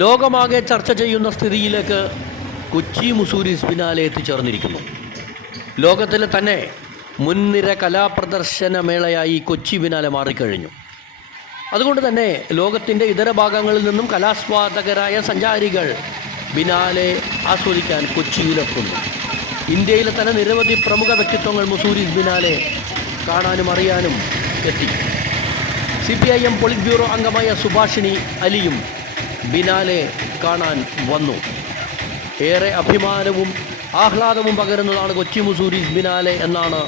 ലോകമാകെ ചർച്ച ചെയ്യുന്ന സ്ഥിതിയിലേക്ക് കൊച്ചി മുസൂരിസ് ബിനാലെ എത്തിച്ചേർന്നിരിക്കുന്നു. ലോകത്തിലെ തന്നെ മുൻനിര കലാപ്രദർശന മേളയായി കൊച്ചി ബിനാലെ മാറിക്കഴിഞ്ഞു. അതുകൊണ്ട് തന്നെ ലോകത്തിൻ്റെ ഇതര ഭാഗങ്ങളിൽ നിന്നും കലാസ്വാദകരായ സഞ്ചാരികൾ ബിനാലെ ആസ്വദിക്കാൻ കൊച്ചിയിലെത്തുന്നു. ഇന്ത്യയിലെ തന്നെ നിരവധി പ്രമുഖ വ്യക്തിത്വങ്ങൾ മുസൂരിസ് ബിനാലെ കാണാനും അറിയാനും എത്തി. CPIM പോളിറ്റ് ബ്യൂറോ അംഗമായ സുഭാഷിണി അലിയും ബിനാലെ കാണാൻ വന്നു. ഏറെ അഭിമാനവും ആഹ്ലാദവും പകരുന്നതാണ് കൊച്ചി മുസൂരിസ് ബിനാലെ എന്നാണ്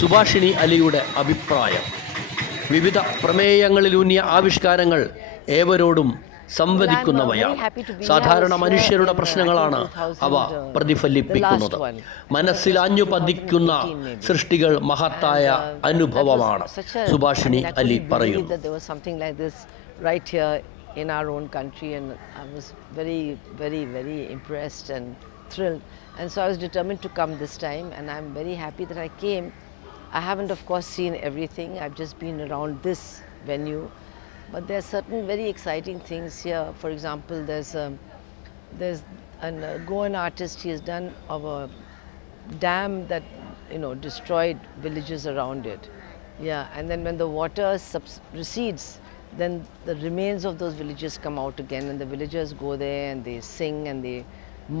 സുഭാഷിണി അലിയുടെ അഭിപ്രായം. വിവിധ പ്രമേയങ്ങളിലൂന്നിയ ആവിഷ്കാരങ്ങൾ ഏവരോടും സംവദിക്കുന്നവയാണ്. സാധാരണ മനുഷ്യരുടെ പ്രശ്നങ്ങളാണ് അവ പ്രതിഫലിപ്പിക്കുന്നത്. മനസ്സിലാഞ്ഞു പതിക്കുന്ന സൃഷ്ടികൾ മഹത്തായ അനുഭവമാണ്, സുഭാഷിണി അലി പറയുന്നു. In our own country, and I was very, very, very impressed and thrilled, and so I was determined to come this time, and I'm very happy that I came. I haven't of course seen everything, I've just been around this venue, but there are certain very exciting things here. For example, there's an Goan artist, he has done of a dam that destroyed villages around it. Yeah, and then when the water recedes, then the remains of those villages come out again, and the villagers go there and they sing and they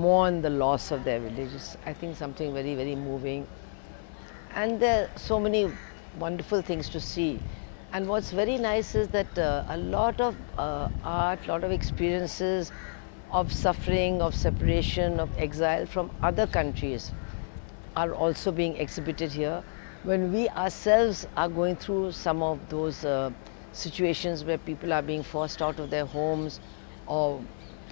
mourn the loss of their villages. I think something very, very moving. And there are so many wonderful things to see. And what's very nice is that a lot of art, a lot of experiences of suffering, of separation, of exile from other countries are also being exhibited here. When we ourselves are going through some of those situations where people are being forced out of their homes, or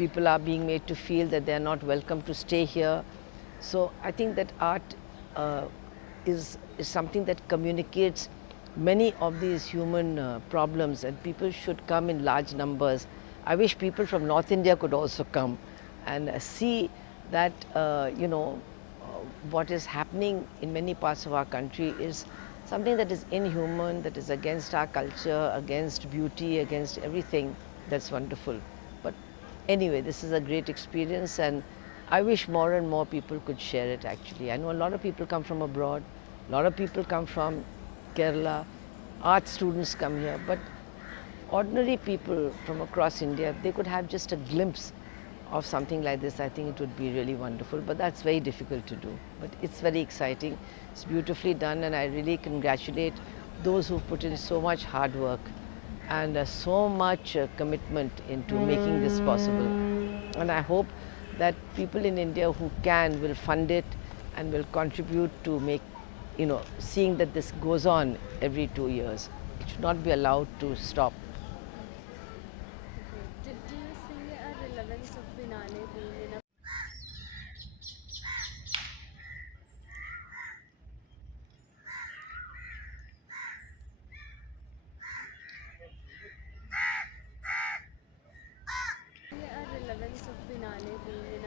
people are being made to feel that they are not welcome to stay here. So I think that art is something that communicates many of these human problems, and people should come in large numbers. I wish people from North India could also come and see that what is happening in many parts of our country is something that is inhuman, that is against our culture, against beauty, against everything. That's wonderful. But anyway, this is a great experience, and I wish more and more people could share it actually. I know a lot of people come from abroad, a lot of people come from Kerala, art students come here, but ordinary people from across India, if they could have just a glimpse of something like this, I think it would be really wonderful. But that's very difficult to do. But it's very exciting. It's beautifully done, and I really congratulate those who've put in so much hard work and so much commitment into making this possible. And I hope that people in India who can will fund it and will contribute to make, seeing that this goes on every 2 years. It should not be allowed to stop. Do you see a relevance of Biennale being in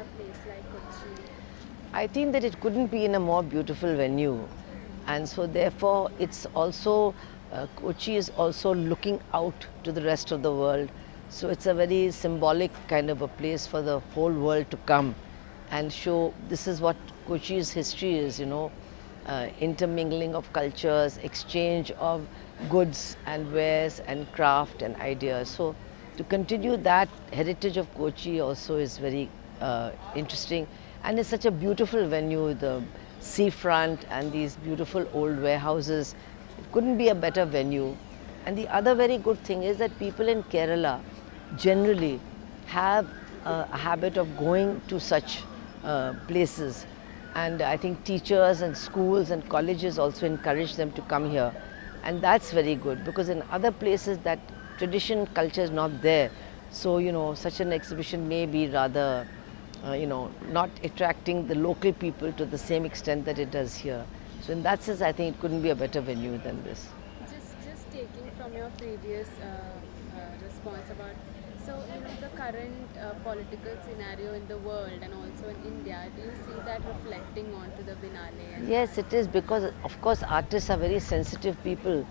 a place like Kochi? I think that it couldn't be in a more beautiful venue, and so therefore it's also Kochi is also looking out to the rest of the world. So it's a very symbolic kind of a place for the whole world to come and show this is what Kochi's history is, intermingling of cultures, exchange of goods and wares and craft and ideas. So to continue that heritage of Kochi also is very interesting, and it's such a beautiful venue, the seafront and these beautiful old warehouses. It couldn't be a better venue. And the other very good thing is that people in Kerala generally have a habit of going to such places, and I think teachers and schools and colleges also encourage them to come here, and that's very good, because in other places that tradition culture is not there. So such an exhibition may be rather not attracting the local people to the same extent that it does here. So in that sense, I think it couldn't be a better venue than this. Just taking from your previous response about, so the current political scenario in the world and also in India, do you see that reflecting onto the Biennale? Yes, it is, because of course artists are very sensitive people,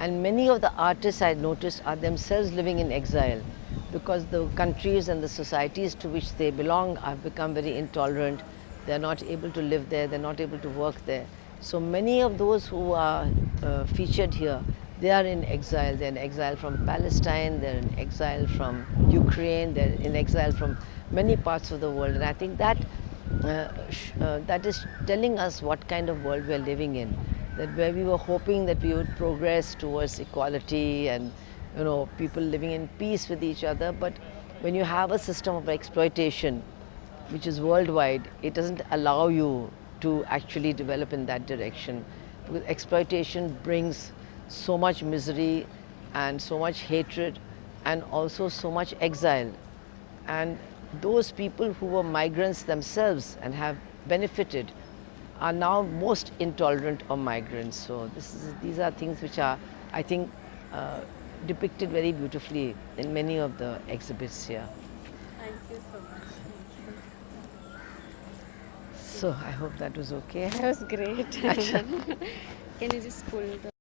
and many of the artists I noticed are themselves living in exile. because the countries and the societies to which they belong have become very intolerant. They're not able to live there, they're not able to work there. So many of those who are featured here, they are in exile. They're in exile from Palestine, they're in exile from Ukraine, they're in exile from many parts of the world. And I think that that is telling us what kind of world we're living in. That where we were hoping that we would progress towards equality and people living in peace with each other, but when you have a system of exploitation which is worldwide, it doesn't allow you to actually develop in that direction, because exploitation brings so much misery and so much hatred and also so much exile. And those people who were migrants themselves and have benefited are now most intolerant of migrants. So these are things which are, I think, depicted very beautifully in many of the exhibits here. Thank you so much. So I hope that was okay. That was great. Can you just pull the